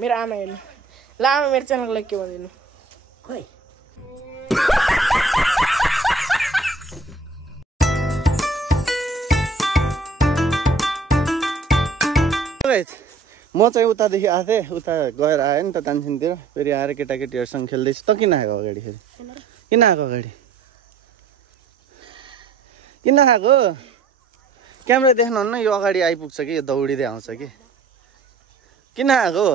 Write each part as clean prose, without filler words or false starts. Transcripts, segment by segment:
मेरो आमा हेर्नु ल आमा मेरो च्यानलको लागि के भनिदिनु खोइ म चाहिँ उतादेखि आएको थिएँ उता गएर आएँ नि त तानसिनतिर फेरि आएर केटाकेटीहरूसँग खेल्दैछु त किन आएको अगाडि फेरि किन आएको अगाडि किन आएको क्यामेरा देख्नुहुन्न यो अगाडि आइपुग्छ कि यो दौडिँदै आउँछ कि किन आएको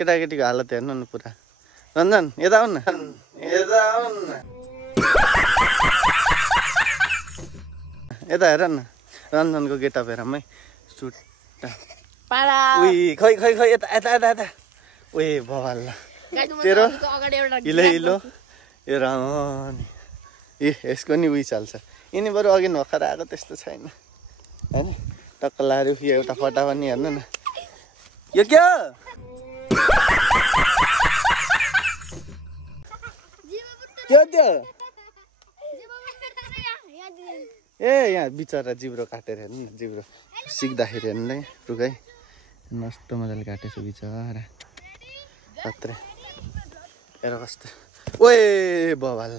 केटाकेटीको हालत हेर्नु न पुरा रञ्जन यता आउनु न यता आउनु न यता हेर न रञ्जनको गेटअप हेरमै सुट्टा उही खै खै खै यता यता यता यता उही बवाल तेरो हिलो हिलो यो रानी ए यसको नि उही चाल्छ यिनी बरु अघि भर्खर आएको त्यस्तो छैन होइन टक्क लाएर यो एउटा फटा पनि हेर्नु न यो के हो त्यो त्यो ए यहाँ बिचरा जिब्रो काटेर हेर्नु न जिब्रो सिक्दाखेरि हेर्नु नै रुगाई नष्ट मजाले काटेछ बिचरा खत्रे हेर कस्तो ओए बवाल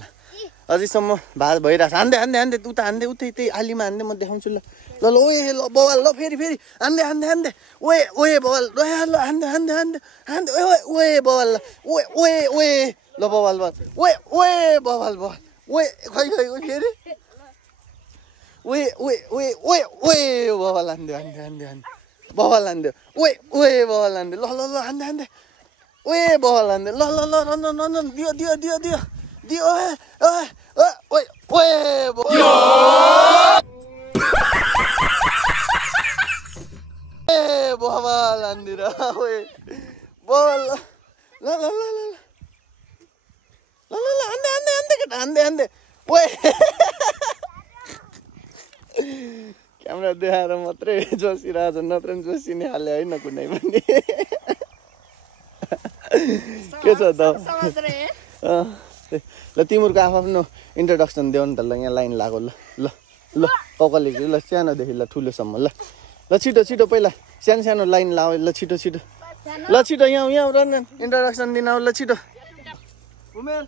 अझैसम्म भात भइरहेछ हान्दै हान्दै हान्दै उता हान्दै उतै त्यही आलीमा हान्दै म देखाउँछु ल ल ल ओए ल बवाल ल फेरि फेरि हान्दै हान्दै हान्दै ओए ओए बवाल ल हान्दै हान्दै हान्दै हान्दै ओए ओए बवाल ल ओए ओए ओए ल बवाल बवाल ओए ओए बवाल बवाल ओए खै खै फेरि ओए ओए ओए ओए ओए बवाल हान्दै हान्दै हान्दै हान्दै बवाल हान्दै ओए ओए बवाल हान्दै ल ल ल हान्दै हान्दै ओए बवाल हान्दै ल ल ल रन दियो दियो दियो दियो दियो ओए ओए ओए ओए ए बवाल हान्दै र ओए बवाल ल ल ल ल ल ल ल हान्दै हान्दै हान्दै केटा हान्दै हान्दै ओए क्यामेरा देखाएर मात्रै जोसिरहेछ नत्र जोसिने हाले होइन कुनै पनि के छ त ल तिमीहरूको आफ्नो इन्ट्रोडक्सन देऊ नि त ल यहाँ लाइन लाग्यो ल ल ल ककली ल सानोदेखि ल ठुलोसम्म ल ल छिटो छिटो पहिला सानो सानो लाइन लाओ ल छिटो छिटो ल छिटो यहाँ यहाँ रञ्जन इन्ट्रोडक्सन दिन ल छिटो उमेर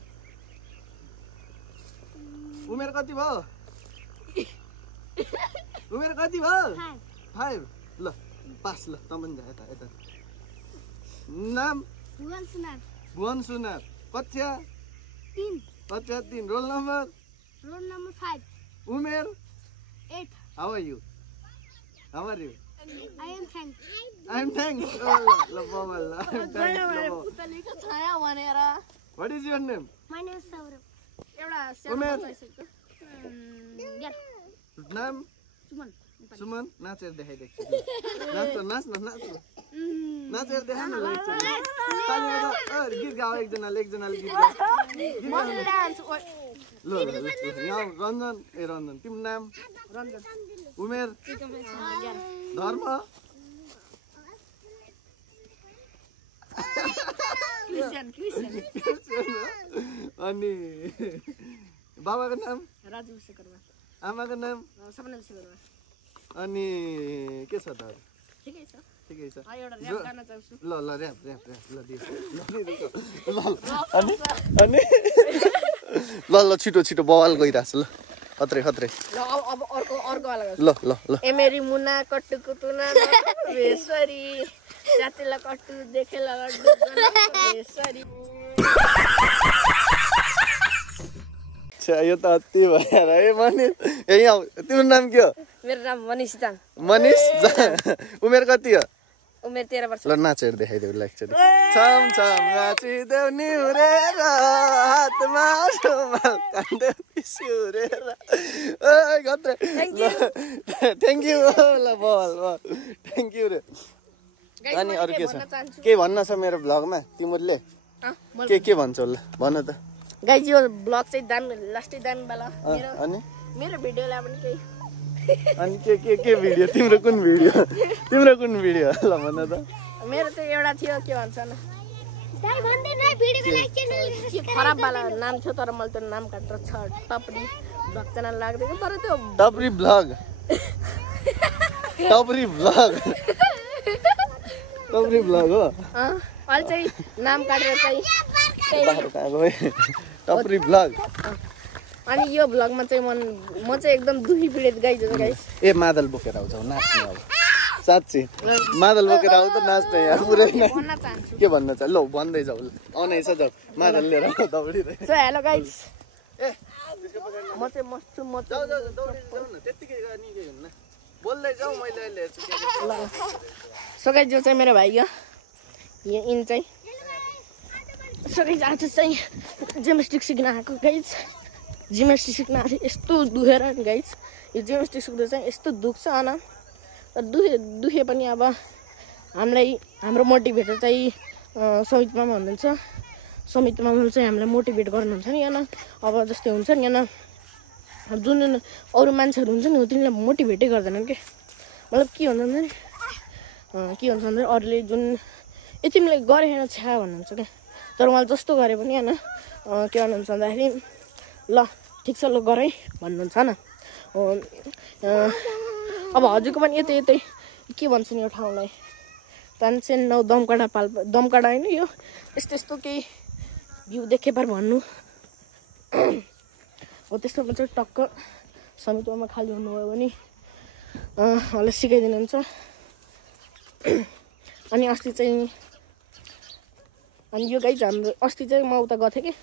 उमेर कति भयो उमेर कति भयो 5 ल पास ल त पनि जा यता यता नाम भुवन सुनार कक्षा 3 रोल नम्बर 5 उमेर 8 how are you I am thank ल बवाल ल What is your name? My name is Saurabh. उमेर नाम Suman. नाचेर देखाइदिएको नाच नाच नाच नाचेर देखा न गीत गाओ एकजनाले गीत गाओ ल यहाँ रञ्जन तिम्रो नाम उमेर धर्म अनि बाबाको नाम राजु शेखरमा आमाको नाम सपना शेखरमा अनि के छ त ठिकै छ एउटा र्याप गाना चाहन्छु ल ल र्याप ल दियो अनि ल ल छिटो छिटो बवाल गइराछ ल खत्रे ल अब अर्को वाला ल ल ल ए मेरी मुना कट्टु कुटुना बेसरी जातिला कट्टु देखेला लड्डु बेसरी यो त अति भएर है मनिष यहाँ तिम्रो नाम के हो मेरो नाम मनिष जाङ मनिष उमेर कति हो उमेर 13 वर्ष ल नाचेर देखाइदेऊ एकचोटि छम छम नाचिदेऊ निहुरेर हातमा रुमाल कान्देऊ पिस्युरेर ओइ गत्रे थ्याङ्क यू ल बल थ्याङ्क यू रे अनि अरु के छ के भन्न छ मेरो भ्लगमा तिमीले के भन्छौ ल भन त गाइज यो ब्लग चाहिँ दान लास्टै दान वाला अनि मेरो भिडियोलाई पनि केही अनि के भिडियो तिम्रो कुन भिडियो ल भन त मेरो चाहिँ एउटा थियो के भन्छ न दाइ भन्दै न भिडियोको लाइक च्यानल खराब वाला नाम थियो तर मैले त्यो नाम काटेर छ टपरी ब्लग च्यानल लाग्दैछ तर त्यो टपरी ब्लग टपरी ब्लग हो अहिले चाहिँ नाम काटेर चाहिँ बाहिर कहाँ गयो टपरी ब्लग अनि यो भ्लगमा चाहिँ म चाहिँ एकदम दुखी पीडित गाइज गाइस ए मादल बोकेर आउँछ नाच्ने अब साँच्ची मादल बोकेर आउँछ नाच्ने यहाँ पुरै नै भन्न चाहन्छु के भन्न चाह ल भन्दै जाऊ आउनै छ जाऊ मादल लिएर दौडिँदै सो हेलो गाइस ए म चाहिँ मस्छु म जाऊ जाऊ दौडिँदै जाऊ न त्यतिकै निकै हुन्न बोल्दै जाऊ मैले अहिले हेर्छु सो गाइस यो चाहिँ मेरो भाइ हो यो इन चाहिँ सो गाइस आज चाहिँ जिम्नास्टिक सिक्न आएको गाइस जिम्नास्टिक सिक्न आएको यस्तो दुखेर नि गाइस यो जिम्नास्टिक सिक्दा चाहिँ यस्तो दुख्छ अनि तर दुखे पनि अब हामीलाई हाम्रो मोटिभेटर चाहिँ समित मामा हुनुहुन्छ समित मामाले चाहिँ हामीलाई मोटिभेट गर्नुहुन्छ नि होइन अब जस्तै हुन्छ नि होइन जुन अरू मान्छेहरू हुन्छ नि तिनीहरूलाई मोटिभेटै गर्दैनन् के मतलब के हुन्छ नि के हुन्छ भने अरूले जुन ए तिमीले गरे होइन छ्या भन्नुहुन्छ क्या तर उहाँले जस्तो गरे पनि होइन के भन्नुहुन्छ भन्दाखेरि ल ठिक छ ल गर है भन्नुहुन्छ होइन अब हजुरको पनि यतै यतै के भन्छ नि यो ठाउँलाई तानसेन नौ दमकाडा दमकाडा होइन यो यस्तो यस्तो केही भ्यू देखे पर भन्नु हो त्यस्तोमा चाहिँ टक्क समितमा खाली हुनुभयो भने उहाँलाई सिकाइदिनुहुन्छ अनि अस्ति चाहिँ अनि यो गाइज हाम्रो अस्ति चाहिँ म उता गएको थिएँ कि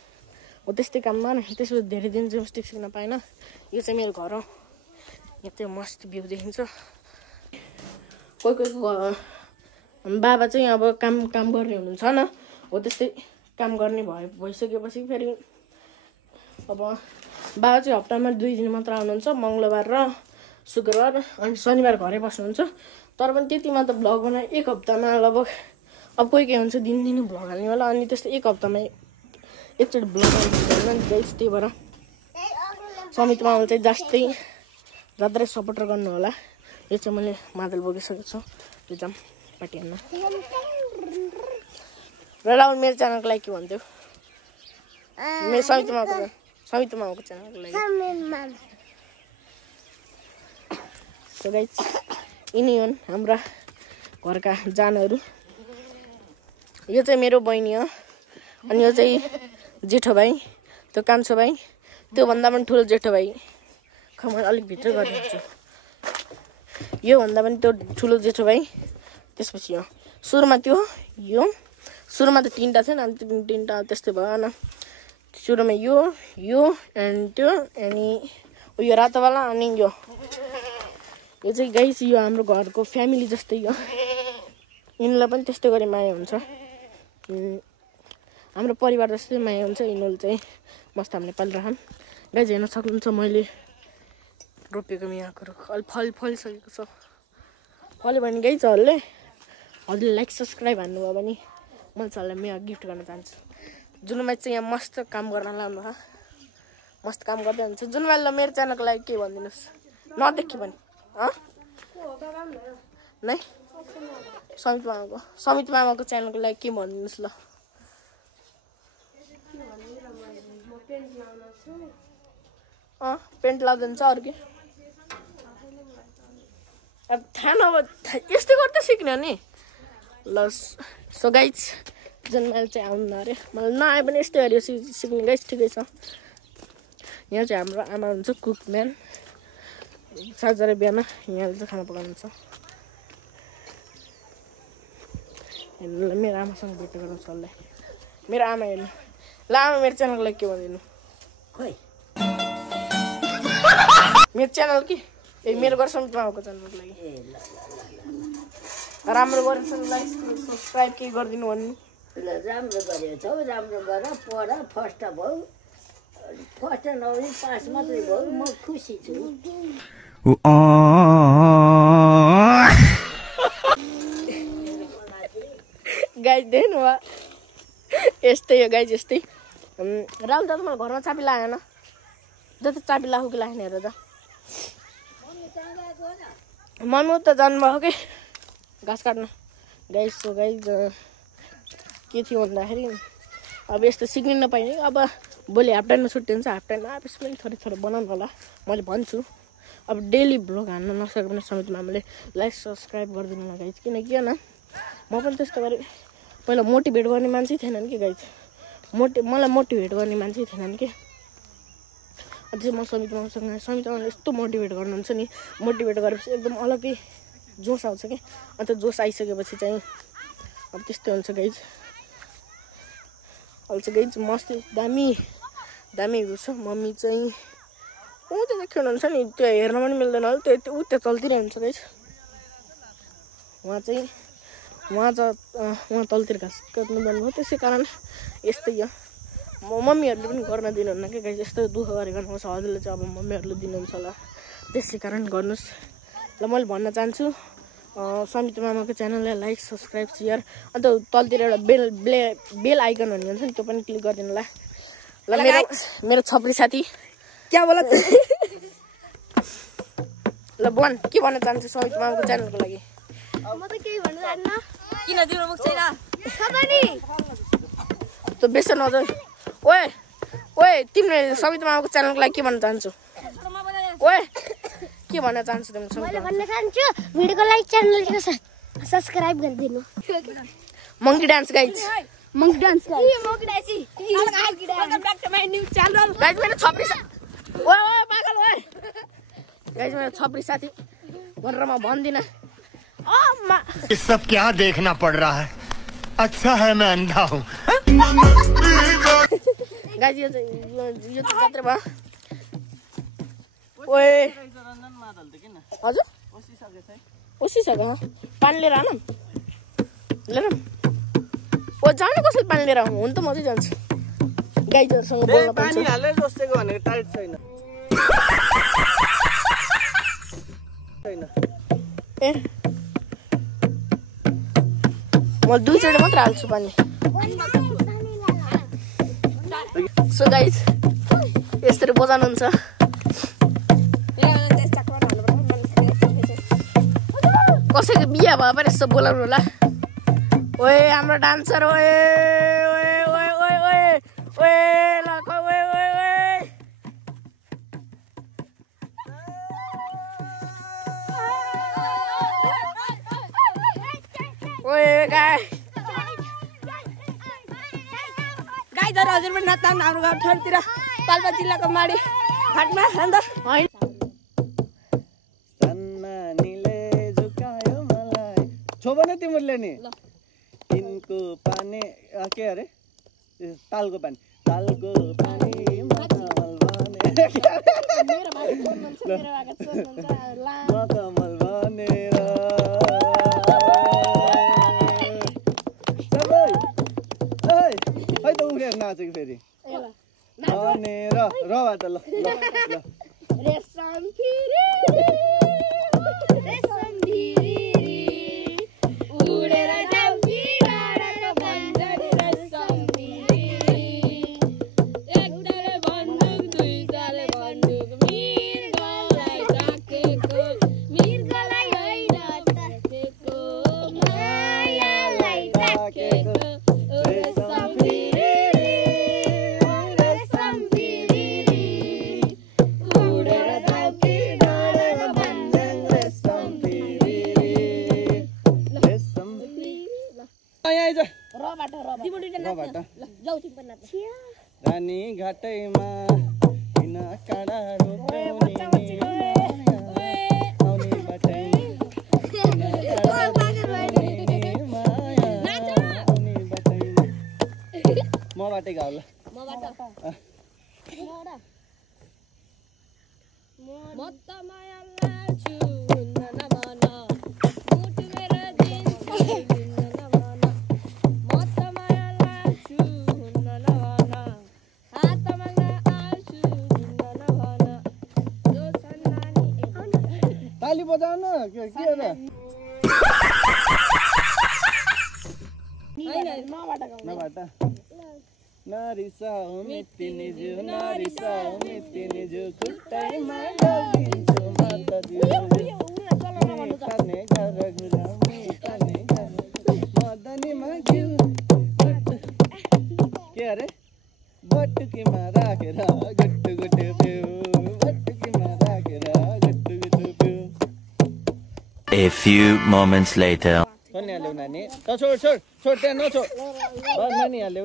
हो त्यस्तै काममा त्यसो धेरै दिन जिम्नास्टिक सिक्न पाएन यो चाहिँ मेरो घर हो यहाँ चाहिँ मस्त भ्यू देखिन्छ कोही कोही बाबा चाहिँ अब काम गर्ने हुनुहुन्छ न हो त्यस्तै काम गर्ने भइसकेपछि फेरि अब बाबा चाहिँ हप्तामा 2 दिन मात्र आउनुहुन्छ मङ्गलबार र शुक्रबार अनि शनिबार घरै बस्नुहुन्छ तर पनि त्यतिमा त भ्लग बनाए 1 हप्तामा लगभग अब कोही के हुन्छ दिनदिनै भ्लग हाल्ने होला अनि त्यस्तै 1 हप्तामा एकचोटि भ्लग हाल्नु गाइस त्यही भएर समित मामाले चाहिँ जस्तै ज्यादै सपोर्टर गर्नु होला यो चाहिँ मैले मादल बोकिसकेको छु यो जाम पार्टी हान्न र राहुल मेरो च्यानलको लागि के भन्थ्यो मेरो समित मामाको च्यानलको लागि सो गाइस यिनी हुन् हाम्रा घरका जानहरू यो चाहिँ मेरो बहिनी हो अनि यो चाहिँ जेठो भाइ त्यो कान्छो भाइ त्योभन्दा पनि ठुलो जेठो भाइ मैले अलिक भित्र गरिदिन्छु योभन्दा पनि त्यो ठुलो जेठो भाइ त्यसपछि यो सुरुमा त्यो यो सुरुमा त 3टा थिएन अनि 3टा त्यस्तै भयो न सुरुमा यो एन्ड त्यो अनि यो रातोवाला अनि यो चाहिँ गाइस यो हाम्रो घरको फ्यामिली जस्तै हो यिनीलाई पनि त्यस्तै गरी माया हुन्छ हाम्रो परिवार जस्तै माया हुन्छ यिनीहरूले चाहिँ मस्त हामीले पालिरहन् गाइस हेर्न सक्नुहुन्छ मैले रोपेको मियाको रुख अलि फलिसकेको छ फल्यो भने गाइस हजुरले लाइक सब्सक्राइब हान्नुभयो भने मैले चाहिँ मिया गिफ्ट गर्न चाहन्छु जुनमाई चाहिँ यहाँ मस्त काम गर्न लाउनु भयो मस्त काम गर्दै हुन्छ जुनमाई ल मेरो च्यानलको लागि के भनिदिनुहोस् नदेखि भने नै समित मामाको च्यानलको लागि के भनिदिनुहोस् ल पेन्ट लाउँदैन छ अरू के अब थाहा नभए यस्तै गर्दा सिक्ने हो नि ल सो गाइज जन्माले चाहिँ आउनु अरे मलाई नआए पनि यस्तै हरियो सिक्ने गाइज ठिकै छ यहाँ चाहिँ हाम्रो आमा हुन्छ कुकम्यान साझा बिहामा यहाँले चाहिँ खाना पकाउनुहुन्छ हेर्नु ल मेरो आमासँग भेट गर्नु छ उसलाई मेरो आमा हेर्नु ल आमा मेरो च्यानलको लागि के भनिदिनु खोइ मेरो च्यानल कि ए मेरो घर समित मामाको च्यानलको लागि राम्रो गरेर लाइक सब्सक्राइब के गरिदिनु भन्नु ल राम्रो गरेको छौ राम्रो गर पढ फर्स्ट भयो फर्स्ट नभए पास मात्रै भयो म खुसी छु गाइज देख्नु भयो यस्तै हो गाइज यस्तै राहुल दादा मलाई घरमा चाबी लागेन जति चाबी लाग्यो कि लाग्ने हेर त मम्मी उता जानुभयो कि घाँस काट्नु गाइज सो गाइज के थियो भन्दाखेरि अब यस्तो सिक्नै नपाइने अब भोलि हाफ टाइममा छुट्टी हुन्छ हाफ टाइममा आएपछि पनि थोरै थोरै बनाउनु होला मैले भन्छु अब डेली भ्लग हान्न नसके पनि समेत मामाले लाइक सब्सक्राइब गरिदिनु होला गाइज किनकि होइन म पनि त्यस्तो गरेँ पहिला मोटिभेट गर्ने मान्छे थिएनन् कि गाइज मलाई मोटिभेट गर्ने मान्छे थिएनन् कि अझै म समितामासँग यस्तो मोटिभेट गर्नुहुन्छ नि मोटिभेट गरेपछि एकदम अलग्गै जोस आउँछ कि अन्त जोस आइसकेपछि चाहिँ अब त्यस्तै हुन्छ गाइज अहिले चाहिँ गाइज मस्त दामी छ मम्मी चाहिँ ऊ त्यो देख्नुहुन्छ नि त्यो हेर्न पनि मिल्दैन होला त्यो ऊ त्यो चल्तिरहन्छ गाइज उहाँ तलतिर घाँस काट्नु जानुभयो त्यसै कारण यस्तै हो मम्मीहरूले पनि गर्न दिनुहुन्न कि गाइज यस्तो दुःख गरेको गर्नुपर्छ हजुरले चाहिँ अब मम्मीहरूले दिनुहुन्छ होला त्यसै कारण गर्नुहोस् ल मैले भन्न चाहन्छु समिता मामाको च्यानललाई लाइक सब्सक्राइब सेयर अन्त तलतिर एउटा बेल आइकन भन्ने हुन्छ नि त्यो पनि क्लिक गरिदिनु ल मेरो छपरी साथी क्या बोला ल भन के भन्न चाहन्छु समिता मामाको च्यानलको लागि म त केही भन्नु जान्न किन दिनु मुख छैन त्यो बेसन हजुर ओए तिमीले समिता मामाको च्यानलको लागि के भन्न चाहन्छु ओए के भन्न चाहन्छु तिमीले मैले भन्न चाहन्छु भिडियोको लाइक च्यानलको सब्स्क्राइब गरिदिनु monkey dance guys monkey dance guys मेरो छपरी ओए पागल ओए गाइज मेरो छपरी साथी भनेर म भन्दिनँ ये सब क्या देखना पड़ रहा है अच्छा है मैं अंधा हूँ गाइज यो चाहिँ जत्रै भयो ओए हजुर ओसिसक्यो पानी लिएर आउन लिएर ओ जानु कसले पानी लिएर आउनु हुन त म चाहिँ जान्छु गाइजहरूसँग बोल्न पाउँछ पानी हालेर जस्तेको भनेको टाइट छैन ए म दुईचोटि मात्र हाल्छु पानी सो गाइज यसरी बजाउनुहुन्छ कसैको बिहा भयो भने यस्तो बोलाउनु होला ओए हाम्रो डान्सर ओए ओए ओए ओए ओए ओए ल ओए ओए ओए ओए गाई गाईधर हजुर पनि नाच्न हाम्रो गाउँ ठाउँतिर पाल्पा जिल्लाको माडी फाटमा अन्त होइन सन्नानीले झुकायो मलाई छो भने तिमीले नि तिनको पानी के अरे तालको पानी मखमल भनेर है त उखेर नाचेको फेरि भनेर रबाट ल रानी घाटैमा किन काँडा रोप्यौनी आउने बाटै मबाटै गाउँ ल ताली बजाउन के रे नबाट नरिसाउ मितिनी जो खुट्टैमा डल्दिन्छु मत दियो पर्ने घर घुराउने पर्ने घर मदनीमा घिउ के अरे बटुकीमा राखेर गुट्टु गुट्टु पिउ बटुकीमा राखेर गुट्टु गुट्टु पिउ A few moments later कन्या ल्याउ नानी नि त छोड छोड छोड त्यहाँ नछोड बस नानीहरूले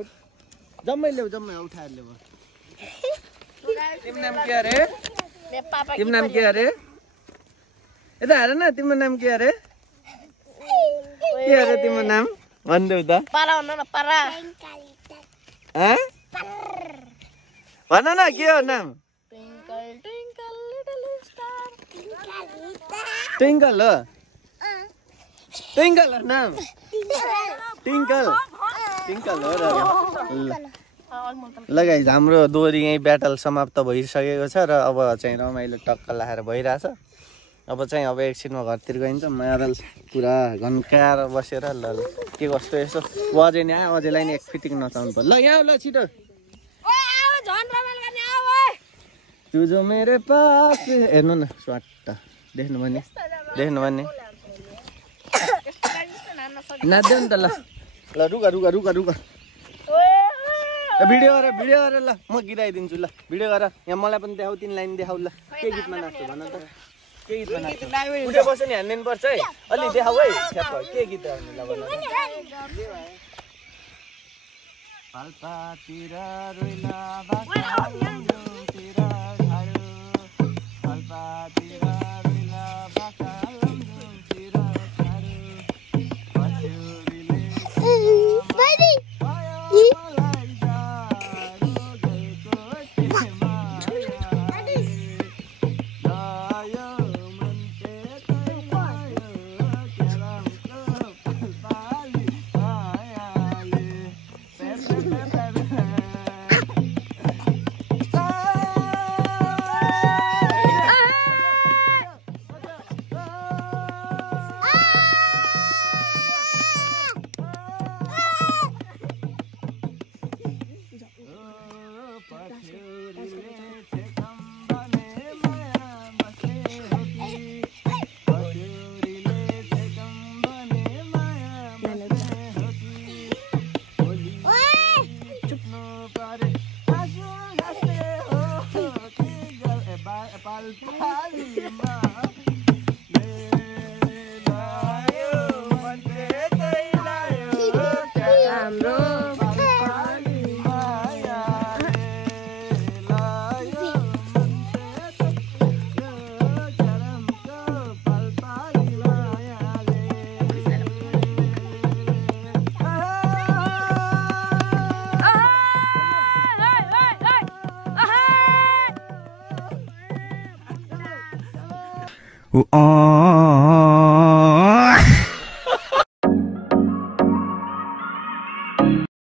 जम्मै ल्याऊ जम्मै उठाएर ल्याऊ तिम्रो नाम के अरे तिम्रो नाम के अरे यता हेर न तिम्रो नाम के अरे तिम्रो नाम भनिदेऊ त भन न के हो नाम ट्विङ्कल हो ट्विङ्कल हो नाम ट्विङ्कल हो र ल गाइस हाम्रो दोहोरी यहीँ ब्याटल समाप्त भइसकेको छ र अब चाहिँ रमाइलो टक्क लाएर भइरहेछ अब एकछिनमा घरतिर गइन्छ मादल पुरा घन्काएर बसेर ल के कस्तो यसो अझै नि आयो अझैलाई नि एक फिटिङ नचाउनु पर्यो ल यहाँ ल छिटो तुझो मेरे पास हेर्नु न स्वाट देख्नु भने नाच्दै नि त ल रुगा भिडियो गर ल म गिराइदिन्छु ल भिडियो गर यहाँ मलाई पनि देखाउ 3 लाइन देखाउ ल के गीतमा नाच्छु भन त के गीतमा नाच्छु उठे बस्यो नि हान्दिनु पर्छ है अलि देखाउ है के गीत गाउने ल भन पाल्पातिर रोइला बाकातिर झाडु पाल्पातिर रोइला बाकातिर झाडु पछुरीले